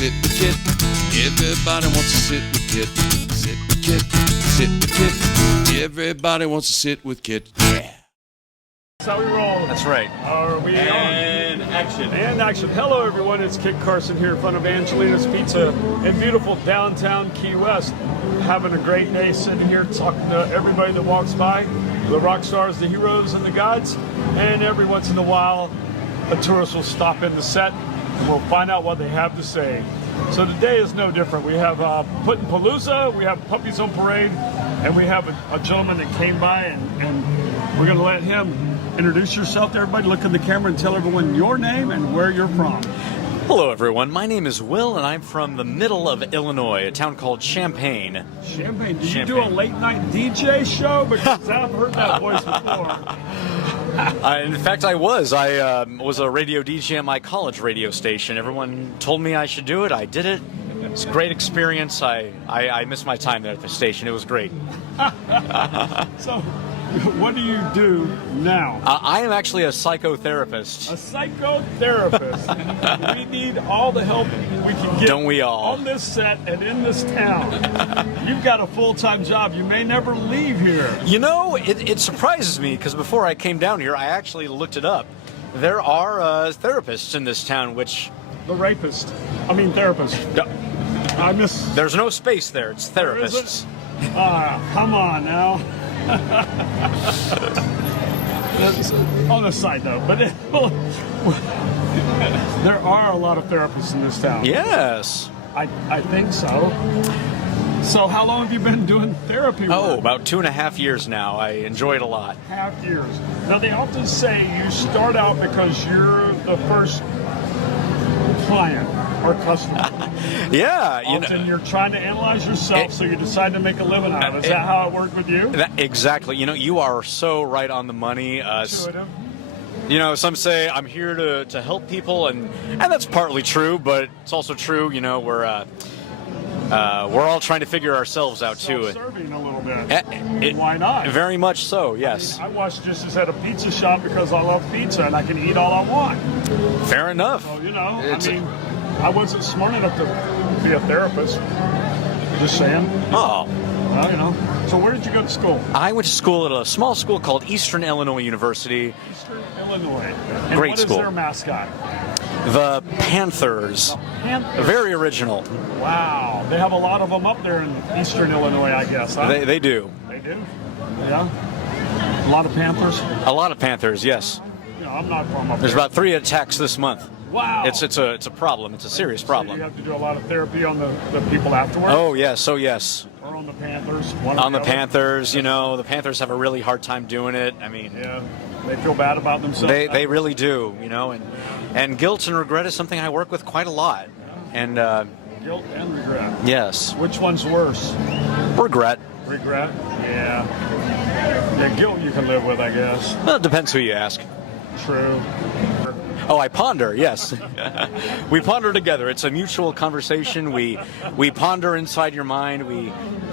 sit with Kit. Everybody wants to sit with Kit. Sit with Kit. Sit with Kit. Everybody wants to sit with Kit. Yeah. That's how we roll. That's right. Are we and action. And action. Hello, everyone. It's Kit Carson here in front of Angelina's Pizza in beautiful downtown Key West. Having a great day sitting here talking to everybody that walks by, the rock stars, the heroes, and the gods. And every once in a while, a tourist will stop in the set and we'll find out what they have to say. So today is no different. We have Putin Palooza, we have Puppies on Parade, and we have a gentleman that came by, and we're going to let him introduce yourself to everybody. Look in the camera and tell everyone your name and where you're from. Hello, everyone. My name is Will, and I'm from the middle of Illinois, a town called Champaign. Champaign. Did you do a late-night DJ show? Because I've heard that voice before. In fact, I was. I was a radio DJ at my college radio station. Everyone told me I should do it. I did it. It's a great experience. I missed my time there at the station. It was great. So, what do you do now? I am actually a psychotherapist. A psychotherapist. We need all the help we can get. Don't we all? On this set and in this town. You've got a full-time job. You may never leave here. You know, it surprises me because before I came down here, I actually looked it up. There are therapists in this town, which... The rapist. I mean, therapist. I miss... There's no space there. It's therapists. Come on now. On a side note, but there are a lot of therapists in this town. Yes. I think so. So how long have you been doing therapy work? Oh, about 2.5 years now. I enjoy it a lot. Half years. Now, they often say you start out because you're the first client or customer. Yeah. Often you're trying to analyze yourself, so you decide to make a living out of it. Is that how it worked with you? Exactly. You know, you are so right on the money. You know, some say I'm here to help people, and that's partly true, but it's also true, you know, we're all trying to figure ourselves out, too. Self-serving a little bit. Why not? Very much so, yes. I watch just as at a pizza shop because I love pizza and I can eat all I want. Fair enough. So, you know, I wasn't smart enough to be a therapist. Just saying. Oh. Well, you know. So where did you go to school? I went to school at a small school called Eastern Illinois University. Eastern Illinois. And Great school. What is their mascot? The Panthers. Panthers. Very original. Wow. They have a lot of them up there in Eastern Illinois, I guess. Huh? They do. They do? Yeah. A lot of Panthers? A lot of Panthers, yes. You know, I'm not from up There's there. about 3 attacks this month. Wow. It's a problem. It's a serious problem. So you have to do a lot of therapy on the people afterwards? Oh, yes. Oh, yes. Or on the Panthers? On the Panthers, you know, the Panthers have a really hard time doing it. I mean... Yeah. They feel bad about themselves? They really do, you know, and guilt and regret is something I work with quite a lot. And guilt and regret. Yes. Which one's worse? Regret. Regret? Yeah. Yeah, guilt you can live with, I guess. Well, it depends who you ask. True. Oh, I ponder, yes. We ponder together. It's a mutual conversation. We ponder inside your mind.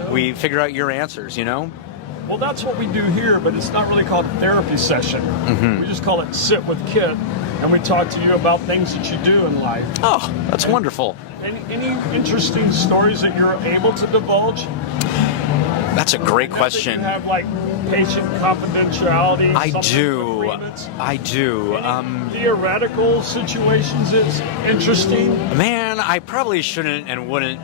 We figure out your answers, you know? Well, that's what we do here, but it's not really called a therapy session. Mm-hmm. We just call it Sit with Kit, and we talk to you about things that you do in life. Oh, that's wonderful. Any interesting stories that you're able to divulge? That's a great question. You have, like, patient confidentiality? I do. Any theoretical situations that's interesting? Man, I probably shouldn't and wouldn't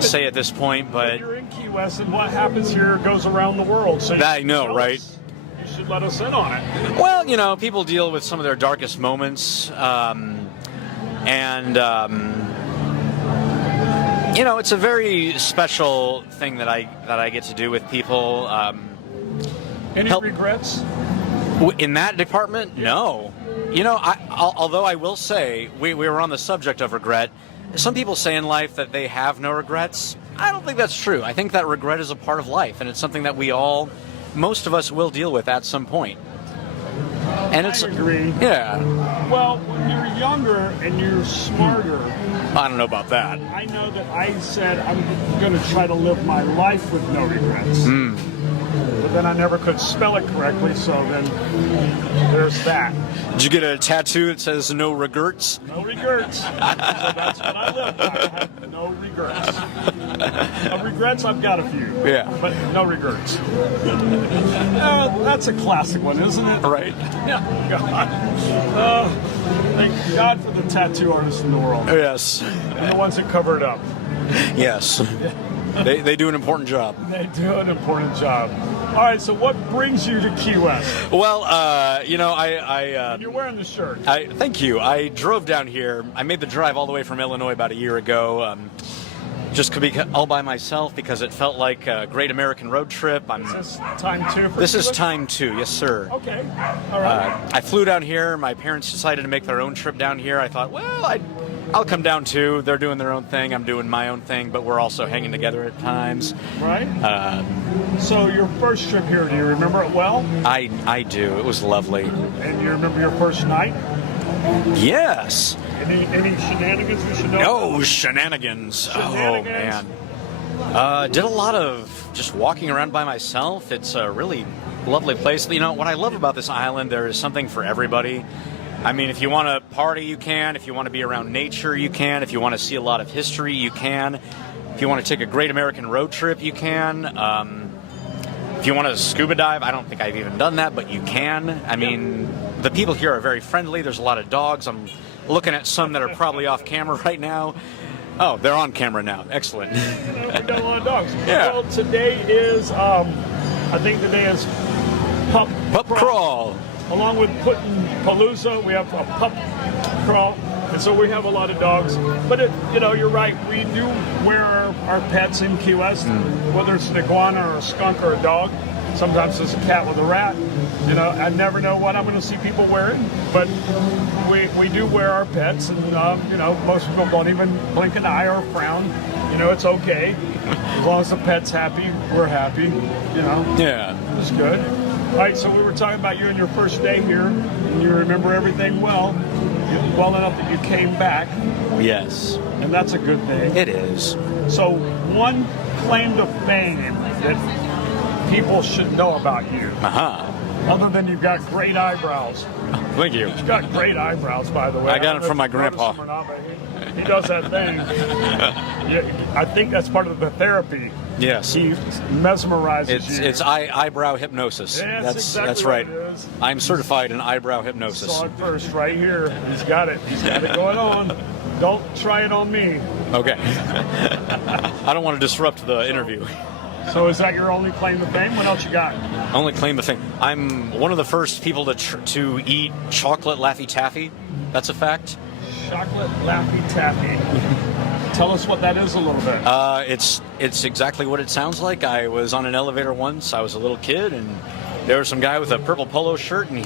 say at this point, but... You're in Key West, and what happens here goes around the world. So I know, right? You should let us in on it. Well, you know, people deal with some of their darkest moments, you know, it's a very special thing that I get to do with people. Any regrets? In that department? No. You know, although I will say, we were on the subject of regret, some people say in life that they have no regrets. I don't think that's true. I think that regret is a part of life, and it's something that most of us will deal with at some point. And I agree. Yeah. Well, when you're younger and you're smarter... I don't know about that. I know that I said I'm going to try to live my life with no regrets. but then I never could spell it correctly, so then there's that. Did you get a tattoo that says no regrets? No regrets. So that's what I live by. I have no regrets. Regrets, I've got a few. Yeah. But no regrets. That's a classic one, isn't it? Right. Yeah. God. Thank God for the tattoo artists in the world. Yes. And the ones that cover it up. Yes. They do an important job. They do an important job. All right, so what brings you to Key West? Well, you know, You're wearing the shirt. Thank you. I drove down here. I made the drive all the way from Illinois about a year ago. Just could be all by myself because it felt like a great American road trip. Is this time two? This is time two, yes, sir. Okay. All right. I flew down here. My parents decided to make their own trip down here. I thought, well, I'll come down too. They're doing their own thing. I'm doing my own thing, but we're also hanging together at times. Right. So your first trip here, do you remember it well? I do. It was lovely. And you remember your first night? Yes. Any shenanigans we should know? No shenanigans. Oh man. Did a lot of just walking around by myself. It's a really lovely place. You know what I love about this island? There is something for everybody. I mean, if you want to party, you can. If you want to be around nature, you can. If you want to see a lot of history, you can. If you want to take a great American road trip, you can. If you want to scuba dive, I don't think I've even done that, but you can. I mean, the people here are very friendly. There's a lot of dogs. I'm looking at some that are probably off camera right now. Oh, they're on camera now. Excellent. We got a lot of dogs. Yeah. Well, today is, I think today is Pup Crawl. Along with Putin Palooza, we have a Pup Crawl. And so we have a lot of dogs. But, you're right. We do wear our pets in Key West, whether it's an iguana or a skunk or a dog. Sometimes it's a cat with a rat. I never know what I'm going to see people wearing, but we do wear our pets, and most people don't even blink an eye or frown. It's okay as long as the pet's happy, we're happy. Yeah, it's good. All right, so we were talking about you and your first day here, and you remember everything well enough that you came back. Yes, and that's a good thing. It is. So one claim to fame that people should know about you. Other than you've got great eyebrows. Thank you. You've got great eyebrows, by the way. I got it from my grandpa. He does that thing. I think that's part of the therapy. Yes. He mesmerizes you. It's eyebrow hypnosis. That's exactly that's right. What it is. I'm certified in eyebrow hypnosis. Saw it first, right here. He's got it. He's got it going on. Don't try it on me. Okay. I don't want to disrupt the interview. So is that your only claim to fame? What else you got? Only claim to fame. I'm one of the first people to eat chocolate Laffy Taffy. That's a fact. Chocolate Laffy Taffy. Tell us what that is a little bit. It's exactly what it sounds like. I was on an elevator once. I was a little kid, and there was some guy with a purple polo shirt, and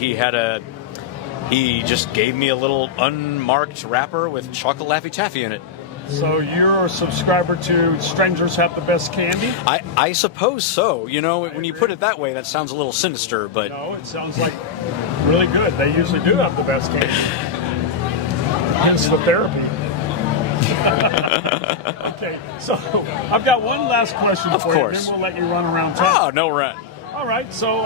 he just gave me a little unmarked wrapper with chocolate Laffy Taffy in it. So you're a subscriber to Strangers Have the Best Candy? I suppose so. When you put it that way, that sounds a little sinister, but... No, it sounds like really good. They usually do have the best candy. Hence the therapy. Okay, so I've got one last question for you, and then we'll let you run around town. Oh, no run. All right, so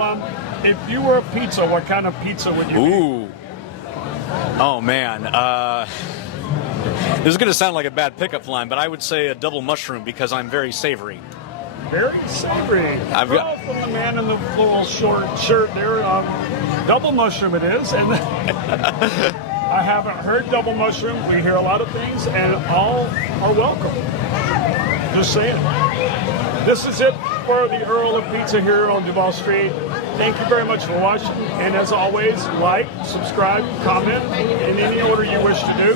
if you were a pizza, what kind of pizza would you be? Ooh. Oh, man. This is going to sound like a bad pickup line, but I would say a double mushroom because I'm very savory. Very savory. I've got from the man in the little short shirt there. Double mushroom it is, and I haven't heard double mushroom. We hear a lot of things, and all are welcome. Just saying. This is it for the Earl of Pizza here on Duval Street. Thank you very much for watching, and as always, like, subscribe, comment in any order you wish to do.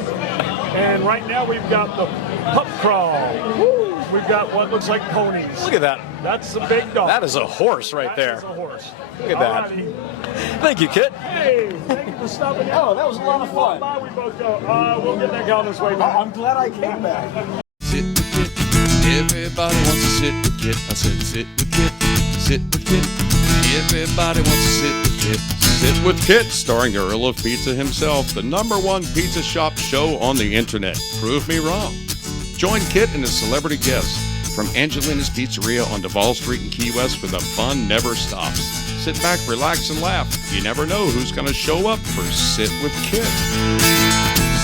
And right now we've got the Pup Crawl. Woo! We've got what looks like ponies. Look at that. That's the big dog. That is a horse right there. That is a horse. Look at that. Alrighty. Thank you, Kit. Hey, thank you for stopping in. Oh, that was a lot of fun. Bye, we both go. We'll get that guy on his way back. I'm glad I came back. Sit with Kit. Everybody wants to sit with Kit. I said sit with Kit. Sit with Kit. Everybody wants to sit with Kit. Sit with Kit, starring Earl of Pizza himself, the #1 pizza shop show on the internet. Prove me wrong. Join Kit and his celebrity guests from Angelina's Pizzeria on Duval Street in Key West, where the fun never stops. Sit back, relax, and laugh. You never know who's going to show up for Sit with Kit.